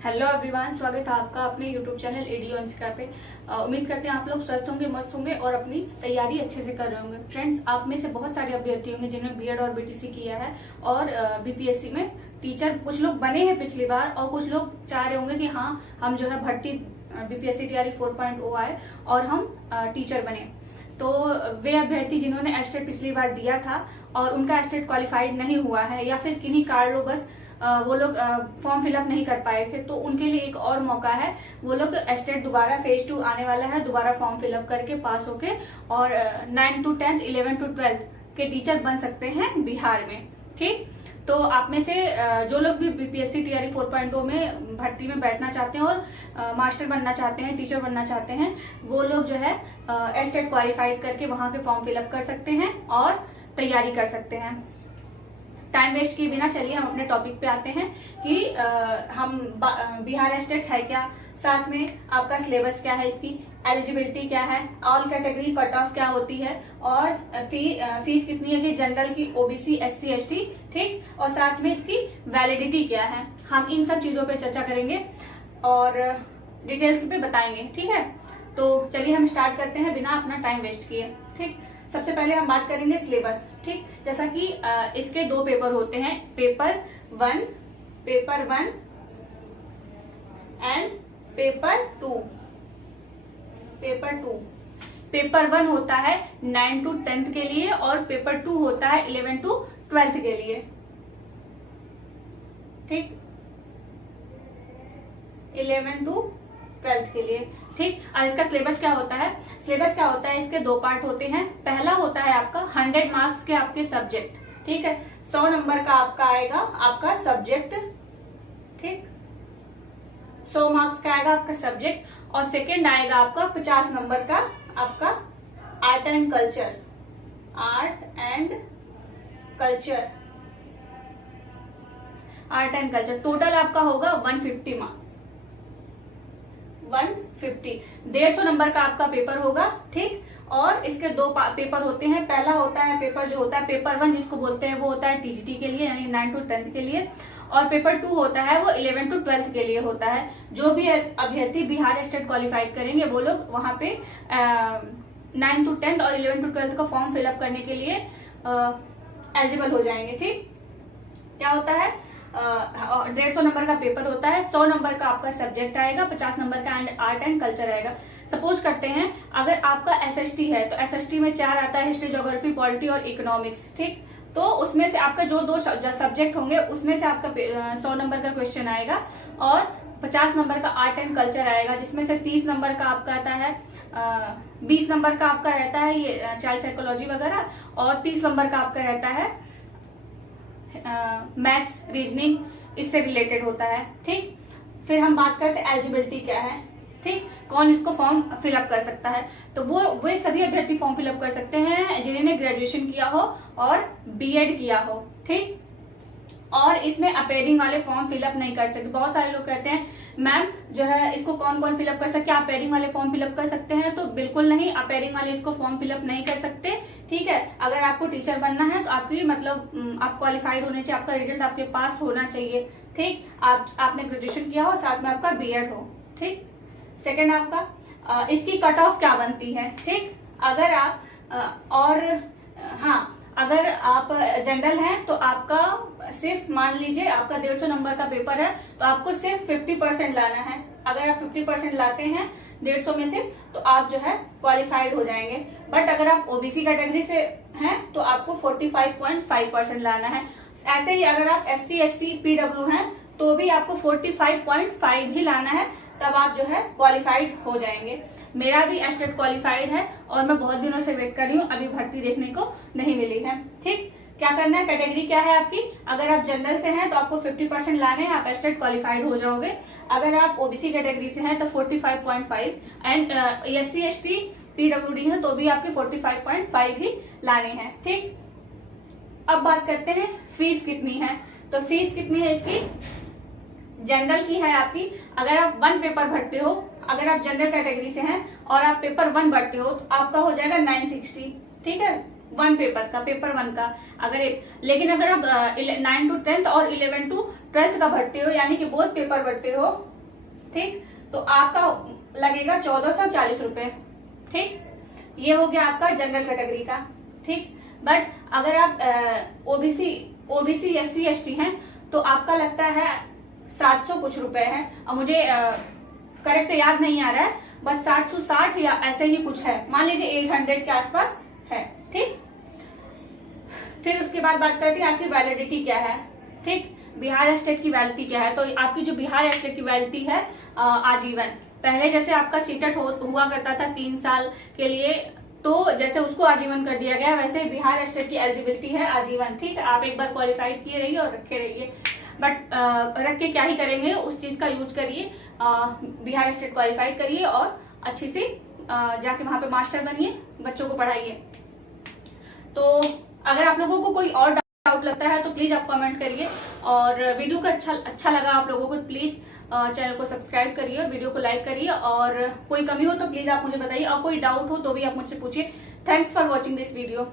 Hello everyone, स्वागत है आपका अपने यूट्यूब चैनल एडी अंशिका पे। उम्मीद करते हैं आप लोग स्वस्थ होंगे, मस्त होंगे और अपनी तैयारी अच्छे से कर रहे होंगे। फ्रेंड्स, आप में से बहुत सारे अभ्यर्थी होंगे जिन्होंने बीएड और बीटीसी किया है और बीपीएससी में टीचर कुछ लोग बने हैं पिछली बार, और कुछ लोग चाह रहे होंगे कि हाँ हम जो है भर्ती बीपीएससी तैयारी 4.0 आए और हम टीचर बने। तो वे अभ्यर्थी जिन्होंने एस्टेट पिछली बार दिया था और उनका एस्टेट क्वालिफाइड नहीं हुआ है या फिर किन्हीं कारणवश वो लोग फॉर्म फिलअप नहीं कर पाए थे, तो उनके लिए एक और मौका है। वो लोग एस्टेट दोबारा फेज 2 आने वाला है, दोबारा फॉर्म फिलअप करके पास होके और 9 to 10, 11 to 12 के टीचर बन सकते हैं बिहार में। ठीक, तो आप में से जो लोग भी बीपीएससी तैयारी 4.0 में भर्ती में बैठना चाहते हैं और मास्टर बनना चाहते हैं, टीचर बनना चाहते हैं, वो लोग जो है एस्टेट क्वालिफाइड करके वहां के फॉर्म फिलअप कर सकते हैं और तैयारी कर सकते हैं। टाइम वेस्ट किए बिना चलिए हम अपने टॉपिक पे आते हैं कि हम बिहार एस्टेट है क्या, साथ में आपका सिलेबस क्या है, इसकी एलिजिबिलिटी क्या है, ऑल कैटेगरी कट ऑफ क्या होती है और फीस कितनी है, जनरल की, ओबीसी, एससी, एसटी, ठीक, और साथ में इसकी वैलिडिटी क्या है। हम इन सब चीजों पे चर्चा करेंगे और डिटेल्स पे बताएंगे। ठीक है, तो चलिए हम स्टार्ट करते हैं बिना अपना टाइम वेस्ट किए। ठीक, सबसे पहले हम बात करेंगे सिलेबस। ठीक, जैसा कि इसके दो पेपर होते हैं, paper one and paper two. Paper one होता है 9 to 10 के लिए और पेपर 2 होता है 11 to 12 के लिए। ठीक, 11 to 12 के लिए। ठीक, और इसका सिलेबस क्या होता है? इसके दो पार्ट होते हैं। पहला होता है आपका 100 मार्क्स के आपके सब्जेक्ट। ठीक है, 100 नंबर का आपका आएगा आपका सब्जेक्ट। ठीक, 100 मार्क्स का आएगा आपका सब्जेक्ट और सेकंड आएगा आपका 50 नंबर का आपका आर्ट एंड कल्चर। टोटल आपका होगा 150 मार्क्स। 150 नंबर का आपका पेपर होगा। ठीक, और इसके दो पेपर होते हैं। पहला होता है पेपर जो होता है पेपर 1 जिसको बोलते हैं, वो होता है टीजीटी के लिए, यानी 9 to 10 के लिए, और पेपर 2 होता है वो 11 to 12 के लिए होता है। जो भी अभ्यर्थी बिहार स्टेट क्वालिफाइड करेंगे वो लोग वहां पे 9 to 10 और 11 to 12 का फॉर्म फिलअप करने के लिए एलिजिबल हो जाएंगे। ठीक, क्या होता है, 150 नंबर का पेपर होता है, 100 नंबर का आपका सब्जेक्ट आएगा, 50 नंबर का आर्ट एंड कल्चर आएगा। सपोज करते हैं अगर आपका एसएसटी है तो एसएसटी में 4 आता है, हिस्ट्री, ज्योग्राफी, पॉलिटी और इकोनॉमिक्स। ठीक, तो उसमें से आपका जो दो सब्जेक्ट होंगे उसमें से आपका 100 नंबर का क्वेश्चन आएगा और 50 नंबर का आर्ट एंड कल्चर आएगा, जिसमें से 30 नंबर का आपका आता है, 20 नंबर का आपका रहता है ये चाइल्ड साइकोलॉजी वगैरह, और 30 नंबर का आपका रहता है मैथ्स, रीजनिंग, इससे रिलेटेड होता है। ठीक, फिर हम बात करते हैं एलिजिबिलिटी क्या है। ठीक, कौन इसको फॉर्म फिलअप कर सकता है, तो वो सभी अभ्यर्थी फॉर्म फिलअप कर सकते हैं जिन्होंने ग्रेजुएशन किया हो और बीएड किया हो। ठीक, और इसमें अपेयरिंग वाले फॉर्म फिलअप नहीं कर सकते। बहुत सारे लोग कहते हैं मैम जो है इसको कौन कौन फिलअप कर सकते हैं, अपेयरिंग वाले फॉर्म फिलअप कर सकते हैं? तो बिल्कुल नहीं, अपेयरिंग वाले इसको फॉर्म फिलअप नहीं कर सकते। ठीक है, अगर आपको टीचर बनना है तो आपकी मतलब आप क्वालिफाइड होने चाहिए, आपका रिजल्ट आपके पास होना चाहिए। ठीक, आपने ग्रेजुएशन किया हो, साथ में आपका बीएड हो। ठीक, सेकेंड आपका इसकी कट ऑफ क्या बनती है। ठीक, अगर आप अगर आप जनरल हैं तो आपका सिर्फ मान लीजिए आपका 150 नंबर का पेपर है तो आपको सिर्फ 50% लाना है। अगर आप 50% लाते हैं 150 में से तो आप जो है क्वालिफाइड हो जाएंगे। बट अगर आप ओबीसी कैटेगरी से हैं तो आपको 45.5% लाना है। ऐसे ही अगर आप एससी, एसटी, पीडब्ल्यू हैं तो भी आपको 45.5 ही लाना है, तब आप जो है क्वालिफाइड हो जाएंगे। मेरा भी एस्टेट क्वालिफाइड है और मैं बहुत दिनों से वेट कर रही हूँ, अभी भर्ती देखने को नहीं मिली है। ठीक, क्या करना है, कैटेगरी क्या है आपकी, अगर आप जनरल से हैं तो आपको 50% लाने हैं, आप एस्टेट क्वालिफाइड हो जाओगे। अगर आप ओबीसी कैटेगरी से हैं तो 45.5 एंड एससी, एसटी, पीडब्ल्यूडी है तो भी आपके 45.5 ही लाने हैं। ठीक, अब बात करते हैं फीस कितनी है। तो फीस कितनी है इसकी, जनरल की है आपकी, अगर आप 1 पेपर भरते हो, अगर आप जनरल कैटेगरी से हैं और आप पेपर 1 भरते हो तो आपका हो जाएगा 960। ठीक है, वन पेपर का, पेपर वन का। लेकिन अगर आप 9 to 10th और 11 to 12th का भरते हो, यानी कि बोथ पेपर भरते हो, ठीक, तो आपका लगेगा 1440 रुपए। ठीक, ये हो गया आपका जनरल कैटेगरी का। ठीक, बट अगर आप ओबीसी SC ST हैं तो आपका लगता है 700 कुछ रुपए है। और मुझे करेक्ट याद नहीं आ रहा है, बस 760 या ऐसे ही कुछ है, मान लीजिए 800 के आसपास है। ठीक, फिर उसके बाद बात करते हैं आपकी वैलिडिटी क्या है। ठीक, बिहार स्टेट की वैलिडिटी क्या है। तो आपकी जो बिहार स्टेट की वैलिडिटी है आजीवन। पहले जैसे आपका सीटेट हुआ करता था 3 साल के लिए, तो जैसे उसको आजीवन कर दिया गया, वैसे बिहार स्टेट की एलिजिबिलिटी है आजीवन। ठीक, आप एक बार क्वालिफाइड किए रहिए और रखे रहिए, बट रख के क्या ही करेंगे, उस चीज का यूज करिए, बिहार स्टेट क्वालिफाइड करिए और अच्छी से जाके वहां पे मास्टर बनिए, बच्चों को पढ़ाइए। तो अगर आप लोगों को कोई और डाउट लगता है तो प्लीज आप कमेंट करिए, और वीडियो का अच्छा लगा आप लोगों को प्लीज चैनल को सब्सक्राइब करिए और वीडियो को लाइक करिए, और कोई कमी हो तो प्लीज आप मुझे बताइए, और कोई डाउट हो तो भी आप मुझसे पूछिए। Thanks for watching this video.